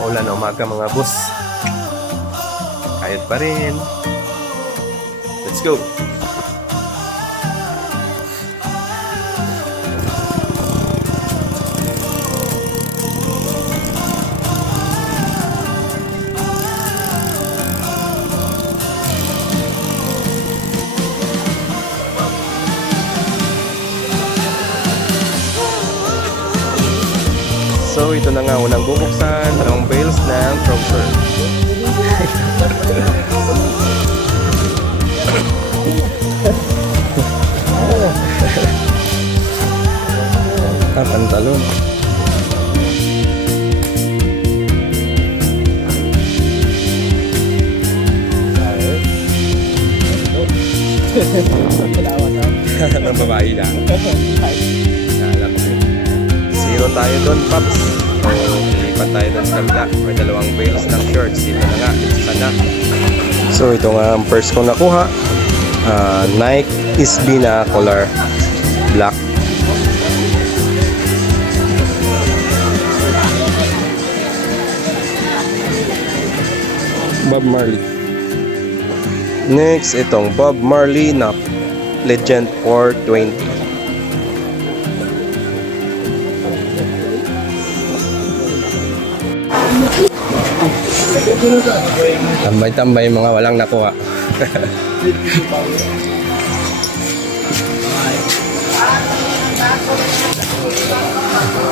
Maulan na umaga mga boss. Kayod pa rin. Let's go! So ito na nga unang bubuksan, dalawang bales ng trouser. Pantalon. Ang babae lang. Zero tayo doon, Pops. So, lipat tayo doon sa kabila. May dalawang bales ng shorts. Dito na nga, isa na. So, ito nga ang first kong nakuha. Nike SB na color black. Bob Marley. Next, itong Bob Marley na Legend 420. Tambay-tambay mga walang nakuha.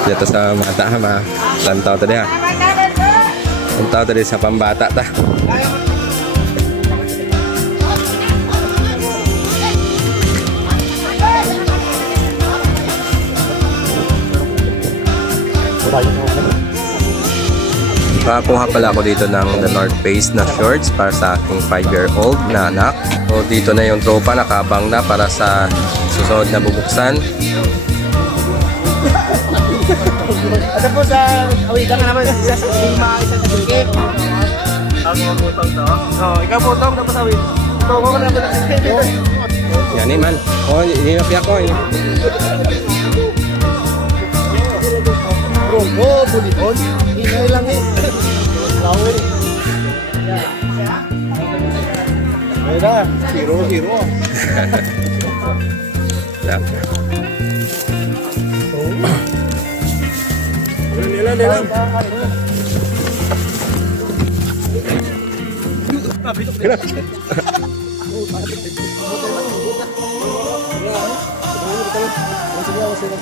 Dito sa mata ha, lantaw tadi ha. Lantaw tadi sa pambata ta. Nakakuha pala ako dito ng The North Face na shorts para sa aking 5-year-old na anak. So dito na yung tropa, nakabang na para sa susunod na bubuksan. Ito po sa awitan na naman, isa sa lima, isa sa dikit. Ang putong to? Oo, ikaw putong, tapos awit. Ito ko na naman sa dikit. Yan man. Oh, hinapiak ko. Bro, buliton. Hinay lang eh. Flower. Mira, hero. Yan. Nilan.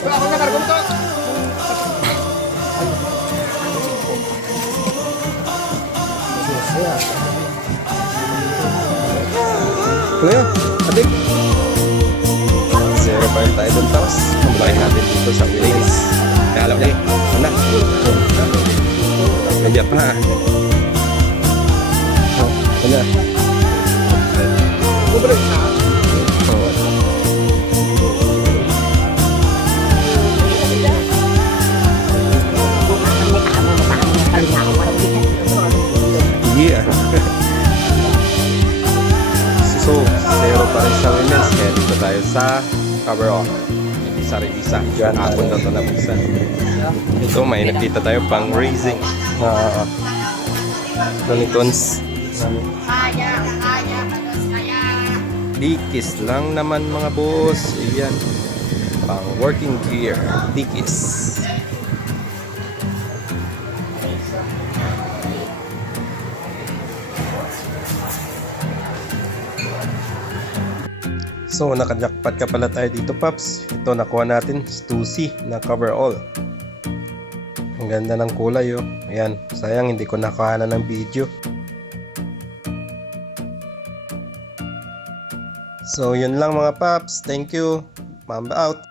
Ako na kargon to. Kuya, adik. Zero pa rin tayo doon, tapos mamalakin natin dito sa Williams. Kaya alam niya, una. Nandiyan pa ha. Una. Bubalik na. Yeah. So, zero pa rin sa women's. Kaya dito tayo sa cover-off. Sa revisa. Yan, hapon na ito na buksan. Ito, may nakita tayo pang raising. Lolicons. Dikis lang naman mga boss. Ayan. Pang working gear. Dikis. So, naka-jackpot ka pala tayo dito, Pops. Ito, nakuha natin. Stussy na coverall. Ang ganda ng kulay, oh. Ayan. Sayang, hindi ko nakuha na ng video. So, yun lang mga Pops. Thank you. Mamba out.